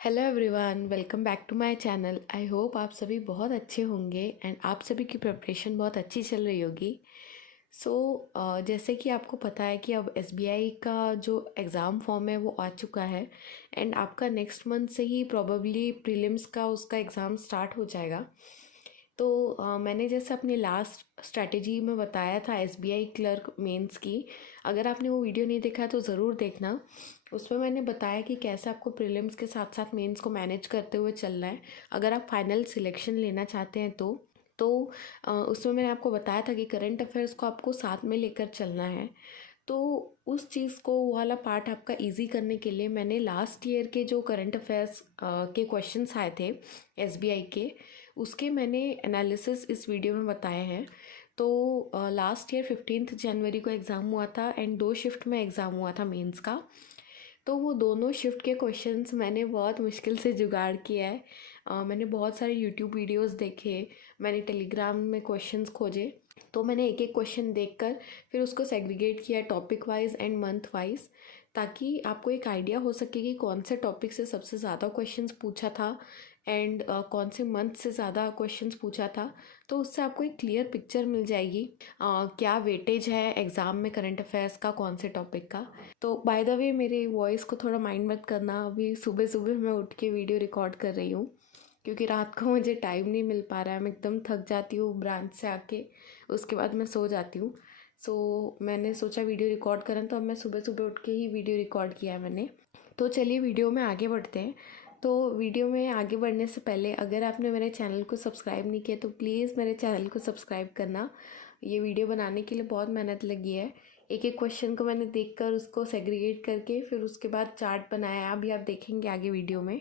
Hello everyone, welcome back to my channel. I hope आप सभी बहुत अच्छे होंगे एंड आप सभी की प्रिपरेशन बहुत अच्छी चल रही होगी। सो जैसे कि आपको पता है कि अब एसबीआई का जो एग्ज़ाम फॉर्म है वो आ चुका है एंड आपका नेक्स्ट मंथ से ही प्रॉबेबली प्रीलिम्स का उसका एग्ज़ाम स्टार्ट हो जाएगा। तो मैंने जैसे अपनी लास्ट स्ट्रैटेजी में बताया था एसबीआई क्लर्क मेंस की, अगर आपने वो वीडियो नहीं देखा है तो ज़रूर देखना। उसमें मैंने बताया कि कैसे आपको प्रीलिम्स के साथ साथ मेंस को मैनेज करते हुए चलना है अगर आप फाइनल सिलेक्शन लेना चाहते हैं तो उसमें मैंने आपको बताया था कि करंट अफेयर्स को आपको साथ में लेकर चलना है। तो उस चीज़ को वो वाला पार्ट आपका इजी करने के लिए मैंने लास्ट ईयर के जो करंट अफेयर्स के क्वेश्चंस आए थे एसबीआई के, उसके मैंने एनालिसिस इस वीडियो में बताए हैं। तो लास्ट ईयर 15 जनवरी को एग्ज़ाम हुआ था एंड 2 शिफ्ट में एग्ज़ाम हुआ था मेंस का। तो वो दोनों शिफ्ट के क्वेश्चंस मैंने बहुत मुश्किल से जुगाड़ किया है। मैंने बहुत सारे यूट्यूब वीडियोस देखे, मैंने टेलीग्राम में क्वेश्चंस खोजे। तो मैंने एक एक क्वेश्चन देखकर फिर उसको सेग्रीगेट किया topic wise and month wise, ताकि आपको एक आइडिया हो सके कि कौन से टॉपिक से सबसे ज़्यादा क्वेश्चंस पूछा था एंड कौन से मंथ से ज़्यादा क्वेश्चंस पूछा था। तो उससे आपको एक क्लियर पिक्चर मिल जाएगी क्या वेटेज है एग्ज़ाम में करंट अफेयर्स का कौन से टॉपिक का। तो बाय द वे मेरी वॉइस को थोड़ा माइंड मत करना, अभी सुबह सुबह मैं उठ के वीडियो रिकॉर्ड कर रही हूँ क्योंकि रात को मुझे टाइम नहीं मिल पा रहा है। मैं एकदम थक जाती हूँ ब्रांच से आके, उसके बाद मैं सो जाती हूँ। मैंने सोचा वीडियो रिकॉर्ड करें, तो अब मैं सुबह सुबह उठ के ही वीडियो रिकॉर्ड किया है मैंने। तो चलिए वीडियो में आगे बढ़ते हैं। तो वीडियो में आगे बढ़ने से पहले अगर आपने मेरे चैनल को सब्सक्राइब नहीं किया तो प्लीज़ मेरे चैनल को सब्सक्राइब करना। ये वीडियो बनाने के लिए बहुत मेहनत लगी है। एक एक क्वेश्चन को मैंने देखकर उसको सेग्रीगेट करके फिर उसके बाद चार्ट बनाया, अभी आप देखेंगे आगे वीडियो में।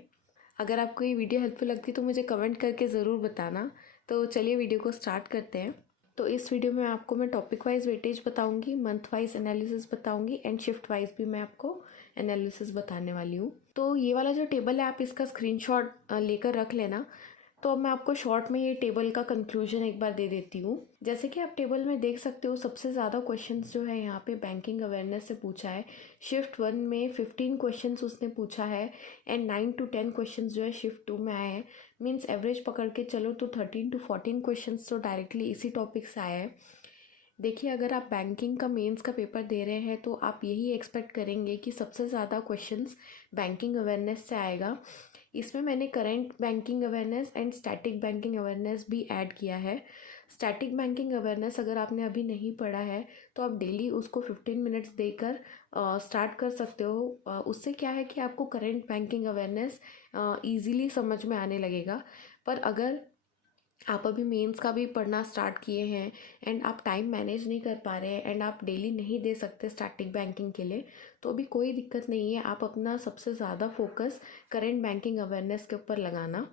अगर आपको ये वीडियो हेल्पफुल लगती है तो मुझे कमेंट करके ज़रूर बताना। तो चलिए वीडियो को स्टार्ट करते हैं। तो इस वीडियो में आपको मैं टॉपिक वाइज वेटेज बताऊंगी, मंथ वाइज एनालिसिस बताऊंगी एंड शिफ्ट वाइज भी मैं आपको एनालिसिस बताने वाली हूँ। तो ये वाला जो टेबल है आप इसका स्क्रीनशॉट लेकर रख लेना। तो अब मैं आपको शॉर्ट में ये टेबल का कंक्लूजन एक बार दे देती हूँ। जैसे कि आप टेबल में देख सकते हो सबसे ज़्यादा क्वेश्चंस जो है यहाँ पे बैंकिंग अवेयरनेस से पूछा है। शिफ्ट 1 में 15 क्वेश्चंस उसने पूछा है एंड 9 to 10 क्वेश्चंस जो है शिफ्ट 2 में आए हैं। मीन्स एवरेज पकड़ के चलो तो 13 to 14 क्वेश्चंस तो डायरेक्टली इसी टॉपिक से आए हैं। देखिए, अगर आप बैंकिंग का मेंस का पेपर दे रहे हैं तो आप यही एक्सपेक्ट करेंगे कि सबसे ज़्यादा क्वेश्चंस बैंकिंग अवेयरनेस से आएगा। इसमें मैंने current banking awareness and static banking awareness भी ऐड किया है। स्टैटिक बैंकिंग अवेयरनेस अगर आपने अभी नहीं पढ़ा है तो आप डेली उसको 15 मिनट्स देकर स्टार्ट कर सकते हो। उससे क्या है कि आपको करंट बैंकिंग अवेयरनेस ईज़िली समझ में आने लगेगा। पर अगर आप अभी मेंस का भी पढ़ना स्टार्ट किए हैं एंड आप टाइम मैनेज नहीं कर पा रहे हैं एंड आप डेली नहीं दे सकते स्टैटिक बैंकिंग के लिए, तो अभी कोई दिक्कत नहीं है। आप अपना सबसे ज़्यादा फोकस करंट बैंकिंग अवेयरनेस के ऊपर लगाना।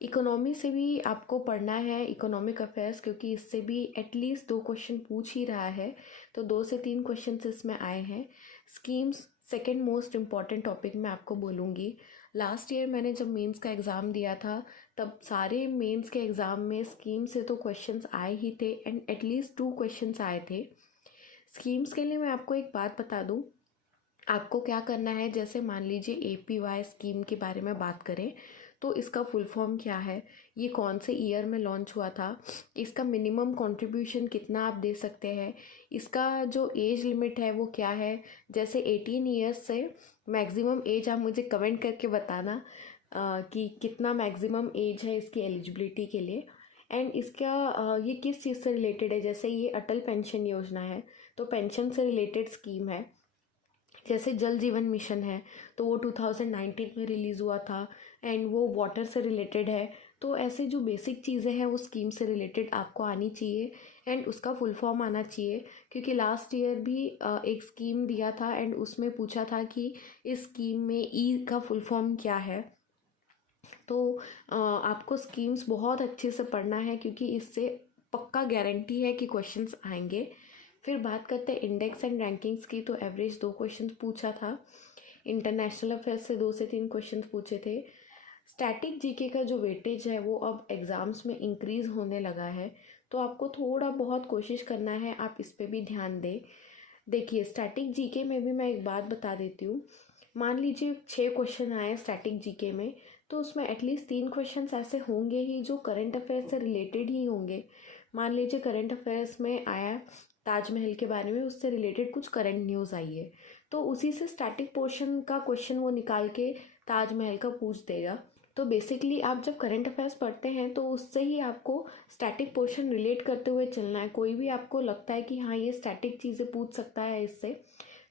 इकोनॉमी से भी आपको पढ़ना है, इकोनॉमिक अफेयर्स, क्योंकि इससे भी एटलीस्ट 2 क्वेश्चन पूछ ही रहा है। तो 2 से 3 क्वेश्चन इसमें आए हैं। Schemes second most important topic मैं आपको बोलूँगी। लास्ट ईयर मैंने जब मेंस का एग्ज़ाम दिया था तब सारे मेंस के एग्ज़ाम में स्कीम से तो क्वेश्चंस आए ही थे एंड एटलीस्ट 2 क्वेश्चंस आए थे। स्कीम्स के लिए मैं आपको एक बात बता दूं, आपको क्या करना है। जैसे मान लीजिए एपीवाई स्कीम के बारे में बात करें तो इसका फुल फॉर्म क्या है, ये कौन से ईयर में लॉन्च हुआ था, इसका मिनिमम कंट्रीब्यूशन कितना आप दे सकते हैं, इसका जो एज लिमिट है वो क्या है। जैसे 18 ईयर्स से मैक्सिमम एज आप मुझे कमेंट करके बताना कि कितना मैक्सिमम एज है इसकी एलिजिबिलिटी के लिए। एंड इसका ये किस चीज़ से रिलेटेड है। जैसे ये अटल पेंशन योजना है तो पेंशन से रिलेटेड स्कीम है। जैसे जल जीवन मिशन है तो वो 2019 में रिलीज़ हुआ था एंड वो वाटर से रिलेटेड है। तो ऐसे जो बेसिक चीज़ें हैं वो स्कीम से रिलेटेड आपको आनी चाहिए एंड उसका फुल फॉर्म आना चाहिए। क्योंकि लास्ट ईयर भी एक स्कीम दिया था एंड उसमें पूछा था कि इस स्कीम में ई का फुल फॉर्म क्या है। तो आपको स्कीम्स बहुत अच्छे से पढ़ना है क्योंकि इससे पक्का गारंटी है कि क्वेश्चंस आएंगे। फिर बात करते हैं इंडेक्स एंड रैंकिंग्स की। तो एवरेज 2 क्वेश्चंस पूछा था। इंटरनेशनल अफेयर्स से 2 से 3 क्वेश्चंस पूछे थे। स्टैटिक जीके का जो वेटेज है वो अब एग्ज़ाम्स में इंक्रीज़ होने लगा है, तो आपको थोड़ा बहुत कोशिश करना है आप इस पे भी ध्यान दें। देखिए, स्टैटिक जीके में भी मैं एक बात बता देती हूँ। मान लीजिए 6 क्वेश्चन आए स्टैटिक जीके में, तो उसमें एटलीस्ट 3 क्वेश्चंस ऐसे होंगे ही जो करंट अफेयर्स से रिलेटेड ही होंगे। मान लीजिए करंट अफेयर्स में आया ताजमहल के बारे में, उससे रिलेटेड कुछ करंट न्यूज़ आई है, तो उसी से स्टैटिक पोर्शन का क्वेश्चन वो निकाल के ताजमहल का पूछ देगा। तो बेसिकली आप जब करंट अफेयर्स पढ़ते हैं तो उससे ही आपको स्टैटिक पोर्शन रिलेट करते हुए चलना है। कोई भी आपको लगता है कि हाँ ये स्टैटिक चीज़ें पूछ सकता है इससे,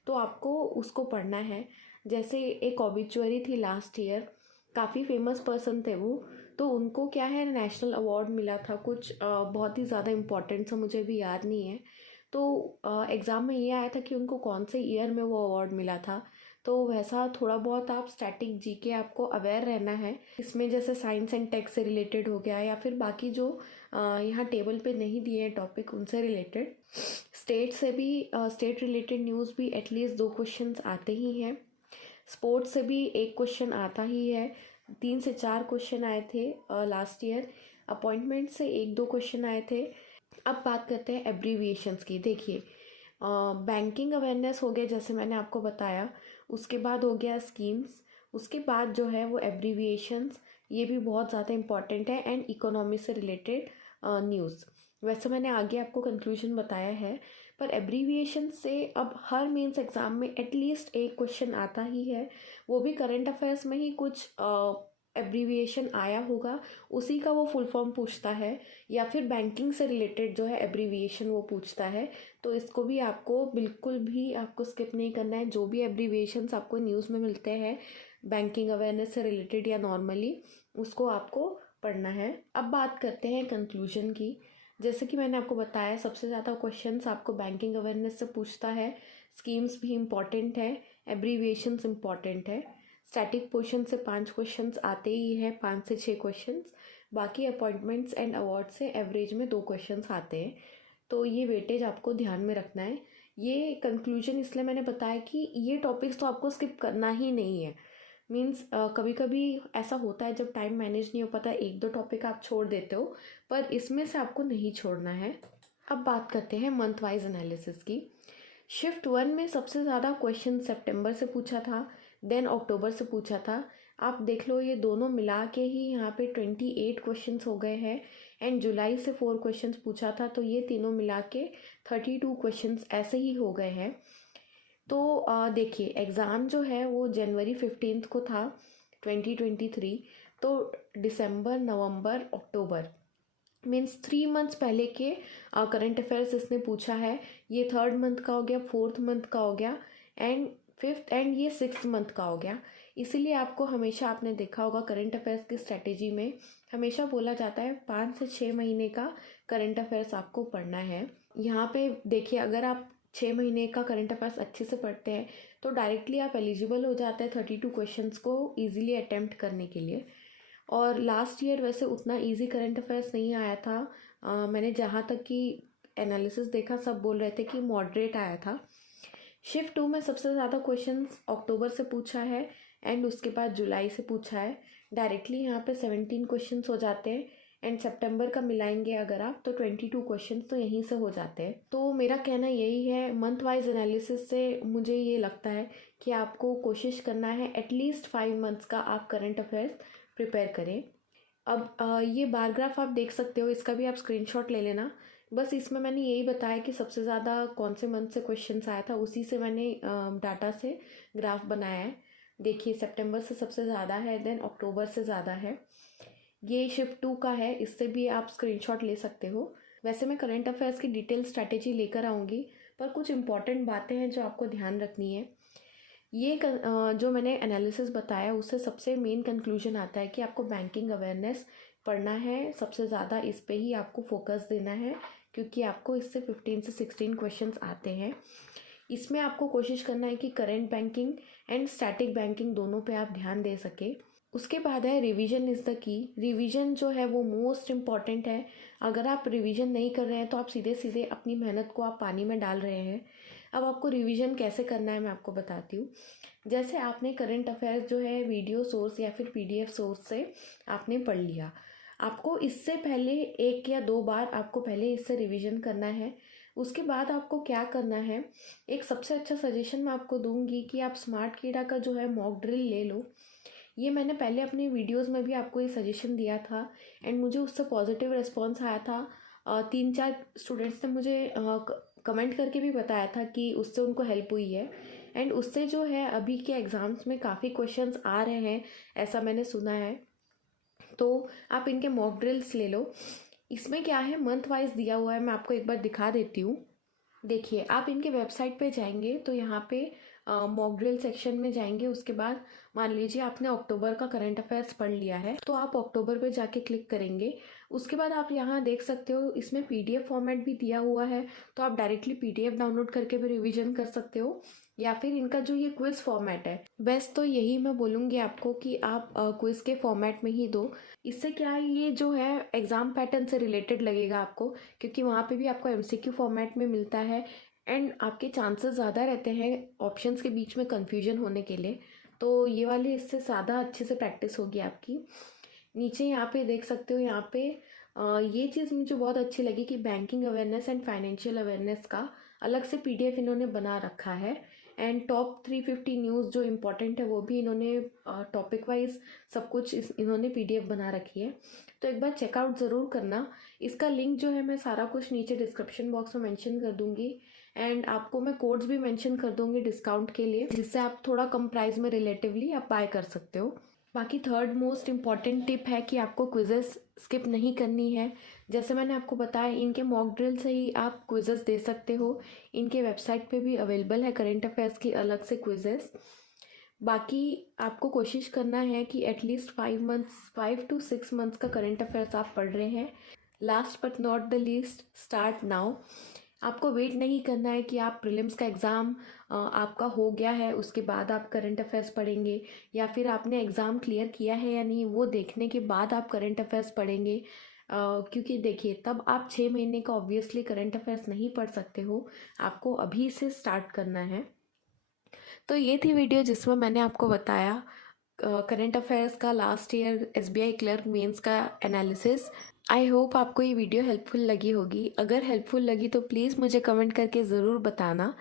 तो आपको उसको पढ़ना है। जैसे एक ऑबिचुअरी थी लास्ट ईयर, काफ़ी फेमस पर्सन थे वो, तो उनको क्या है नेशनल अवार्ड मिला था कुछ बहुत ही ज़्यादा इम्पोर्टेंट सा, मुझे भी याद नहीं है। तो एग्ज़ाम में ये आया था कि उनको कौन से ईयर में वो अवार्ड मिला था। तो वैसा थोड़ा बहुत आप स्टैटिक जीके आपको अवेयर रहना है इसमें, जैसे साइंस एंड टेक से रिलेटेड हो गया, या फिर बाकी जो यहाँ टेबल पे नहीं दिए हैं टॉपिक उनसे रिलेटेड। स्टेट से भी स्टेट रिलेटेड न्यूज़ भी एटलीस्ट 2 क्वेश्चंस आते ही हैं। स्पोर्ट्स से भी 1 क्वेश्चन आता ही है। 3 से 4 क्वेश्चन आए थे लास्ट ईयर। अपॉइंटमेंट से 1-2 क्वेश्चन आए थे। अब बात करते हैं एब्रीविएशंस की। देखिए बैंकिंग अवेयरनेस हो गया जैसे मैंने आपको बताया, उसके बाद हो गया स्कीम्स, उसके बाद जो है वो एब्रीविएशंस, ये भी बहुत ज़्यादा इम्पॉर्टेंट है, एंड इकोनॉमी से रिलेटेड न्यूज़। वैसे मैंने आगे आपको कंक्लूजन बताया है, पर एब्रीविएशन से अब हर मेंस एग्ज़ाम में एटलीस्ट 1 क्वेश्चन आता ही है। वो भी करंट अफेयर्स में ही कुछ एब्रीविएशन आया होगा, उसी का वो फुल फॉर्म पूछता है, या फिर बैंकिंग से रिलेटेड जो है एब्रीविएशन वो पूछता है। तो इसको भी आपको बिल्कुल भी आपको स्किप नहीं करना है। जो भी एब्रीविएशंस आपको न्यूज़ में मिलते हैं बैंकिंग अवेयरनेस से रिलेटेड या नॉर्मली, उसको आपको पढ़ना है। अब बात करते हैं कंक्लूजन की। जैसे कि मैंने आपको बताया सबसे ज़्यादा क्वेश्चंस आपको बैंकिंग अवेयरनेस से पूछता है, स्कीम्स भी इम्पॉर्टेंट है, एब्रीविएशंस इम्पॉर्टेंट है। स्टैटिक पोर्शन से 5 क्वेश्चंस आते ही हैं, 5 से 6 क्वेश्चंस। बाकी अपॉइंटमेंट्स एंड अवार्ड से एवरेज में 2 क्वेश्चंस आते हैं। तो ये वेटेज आपको ध्यान में रखना है। ये कंक्लूजन इसलिए मैंने बताया कि ये टॉपिक्स तो आपको स्किप करना ही नहीं है। मीन्स कभी कभी ऐसा होता है जब टाइम मैनेज नहीं हो पाता, 1-2 टॉपिक आप छोड़ देते हो, पर इसमें से आपको नहीं छोड़ना है। अब बात करते हैं मंथ वाइज एनालिसिस की। शिफ्ट 1 में सबसे ज़्यादा क्वेश्चन सितंबर से पूछा था, देन अक्टूबर से पूछा था। आप देख लो ये दोनों मिला के ही यहाँ पे 28 क्वेश्चंस हो गए हैं, एंड जुलाई से 4 क्वेश्चंस पूछा था, तो ये तीनों मिला के 32 क्वेश्चंस ऐसे ही हो गए हैं। तो देखिए एग्ज़ाम जो है वो जनवरी 15 को था 2023, तो दिसंबर, नवंबर, अक्टूबर मीन्स 3 मंथ्स पहले के करंट अफेयर्स इसने पूछा है। ये 3rd मंथ का हो गया, 4th मंथ का हो गया, एंड 5th एंड ये 6th मंथ का हो गया। इसीलिए आपको हमेशा, आपने देखा होगा करंट अफेयर्स की स्ट्रेटेजी में हमेशा बोला जाता है 5 से 6 महीने का करंट अफेयर्स आपको पढ़ना है। यहाँ पे देखिए अगर आप 6 महीने का करंट अफेयर्स अच्छे से पढ़ते हैं तो डायरेक्टली आप एलिजिबल हो जाते हैं 32 क्वेश्चंस को ईजिली अटेम्प्ट करने के लिए। और लास्ट ईयर वैसे उतना इजी करंट अफेयर्स नहीं आया था। मैंने जहाँ तक कि एनालिसिस देखा सब बोल रहे थे कि मॉडरेट आया था। शिफ्ट 2 में सबसे ज़्यादा क्वेश्चंस अक्टूबर से पूछा है, एंड उसके बाद जुलाई से पूछा है। डायरेक्टली यहाँ पे 17 क्वेश्चंस हो जाते हैं, एंड सितंबर का मिलाएंगे अगर आप तो 22 क्वेश्चंस तो यहीं से हो जाते हैं। तो मेरा कहना यही है, मंथ वाइज एनालिसिस से मुझे ये लगता है कि आपको कोशिश करना है एटलीस्ट 5 मंथ्स का आप करंट अफेयर्स प्रिपेयर करें। अब ये बार ग्राफ आप देख सकते हो, इसका भी आप स्क्रीनशॉट ले लेना। बस इसमें मैंने यही बताया कि सबसे ज़्यादा कौन से मंथ से क्वेश्चंस आया था, उसी से मैंने डाटा से ग्राफ बनाया है। देखिए सितंबर से सबसे ज़्यादा है, देन अक्टूबर से ज़्यादा है। ये शिफ्ट 2 का है, इससे भी आप स्क्रीनशॉट ले सकते हो। वैसे मैं करंट अफेयर्स की डिटेल स्ट्रैटेजी लेकर आऊँगी, पर कुछ इंपॉर्टेंट बातें हैं जो आपको ध्यान रखनी है। ये जो मैंने एनालिसिस बताया उससे सबसे मेन कंक्लूजन आता है कि आपको बैंकिंग अवेयरनेस पढ़ना है, सबसे ज़्यादा इस पे ही आपको फोकस देना है, क्योंकि आपको इससे 15 से 16 क्वेश्चंस आते हैं। इसमें आपको कोशिश करना है कि current banking and static banking दोनों पे आप ध्यान दे सके। उसके बाद है revision is the key. Revision जो है वो मोस्ट इम्पॉर्टेंट है। अगर आप रिवीजन नहीं कर रहे हैं तो आप सीधे सीधे अपनी मेहनत को आप पानी में डाल रहे हैं। अब आपको रिवीजन कैसे करना है मैं आपको बताती हूँ। जैसे आपने करंट अफेयर्स जो है वीडियो सोर्स या फिर पीडीएफ सोर्स से आपने पढ़ लिया, आपको इससे पहले 1 या 2 बार आपको पहले इससे रिवीजन करना है। उसके बाद आपको क्या करना है, एक सबसे अच्छा सजेशन मैं आपको दूंगी कि आप स्मार्ट कीड़ा का जो है मॉक ड्रिल ले लो। ये मैंने पहले अपनी वीडियोस में भी आपको ये सजेशन दिया था एंड मुझे उससे पॉजिटिव रिस्पॉन्स आया था। 3-4 स्टूडेंट्स ने मुझे कमेंट करके भी बताया था कि उससे उनको हेल्प हुई है एंड उससे जो है अभी के एग्ज़ाम्स में काफ़ी क्वेश्चंस आ रहे हैं, ऐसा मैंने सुना है। तो आप इनके मॉक ड्रिल्स ले लो। इसमें क्या है, मंथ वाइज दिया हुआ है, मैं आपको एक बार दिखा देती हूँ। देखिए, आप इनके वेबसाइट पे जाएंगे तो यहाँ पे मॉक ड्रिल सेक्शन में जाएंगे। उसके बाद मान लीजिए आपने अक्टूबर का करंट अफेयर्स पढ़ लिया है तो आप अक्टूबर पे जाके क्लिक करेंगे। उसके बाद आप यहाँ देख सकते हो इसमें पीडीएफ फॉर्मेट भी दिया हुआ है, तो आप डायरेक्टली पीडीएफ डाउनलोड करके भी रिवीजन कर सकते हो, या फिर इनका जो ये क्विज फॉर्मेट है, बेस्ट तो यही मैं बोलूँगी आपको कि आप क्विज के फॉर्मेट में ही दो। इससे क्या है, ये जो है एग्ज़ाम पैटर्न से रिलेटेड लगेगा आपको, क्योंकि वहाँ पे भी आपको एमसीक्यू फॉर्मेट में मिलता है एंड आपके चांसेस ज़्यादा रहते हैं ऑप्शंस के बीच में कन्फ्यूजन होने के लिए। तो ये वाली इससे ज़्यादा अच्छे से प्रैक्टिस होगी आपकी। नीचे यहाँ पे देख सकते हो, यहाँ पे ये चीज़ मुझे बहुत अच्छी लगी कि banking awareness and financial awareness का अलग से पीडीएफ इन्होंने बना रखा है एंड टॉप 350 न्यूज़ जो इम्पोर्टेंट है वो भी इन्होंने टॉपिक वाइज सब कुछ इन्होंने पीडीएफ बना रखी है। तो एक बार चेकआउट ज़रूर करना। इसका लिंक जो है मैं सारा कुछ नीचे डिस्क्रिप्शन बॉक्स में मेंशन कर दूंगी एंड आपको मैं कोड्स भी मेंशन कर दूंगी डिस्काउंट के लिए, जिससे आप थोड़ा कम प्राइस में रिलेटिवली आप बाय कर सकते हो। बाकी थर्ड मोस्ट इम्पॉर्टेंट टिप है कि आपको क्विजेस स्किप नहीं करनी है। जैसे मैंने आपको बताया, इनके मॉक ड्रिल से ही आप क्विजेस दे सकते हो। इनके वेबसाइट पे भी अवेलेबल है करंट अफेयर्स की अलग से क्विजेस। बाकी आपको कोशिश करना है कि एटलीस्ट 5 to 6 मंथ्स का करंट अफेयर्स आप पढ़ रहे हैं। Last but not the least, start now. आपको वेट नहीं करना है कि आप प्रीलिम्स का एग्ज़ाम आपका हो गया है उसके बाद आप करंट अफेयर्स पढ़ेंगे, या फिर आपने एग्ज़ाम क्लियर किया है या नहीं वो देखने के बाद आप करंट अफेयर्स पढ़ेंगे। क्योंकि देखिए, तब आप 6 महीने का ऑब्वियसली करंट अफेयर्स नहीं पढ़ सकते हो, आपको अभी से स्टार्ट करना है। तो ये थी वीडियो जिसमें मैंने आपको बताया करंट अफेयर्स का last year SBI clerk mains का एनालिसिस। आई होप आपको ये वीडियो हेल्पफुल लगी होगी। अगर हेल्पफुल लगी तो प्लीज़ मुझे कमेंट करके ज़रूर बताना।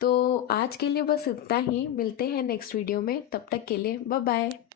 तो आज के लिए बस इतना ही, मिलते हैं नेक्स्ट वीडियो में, तब तक के लिए बाय बाय।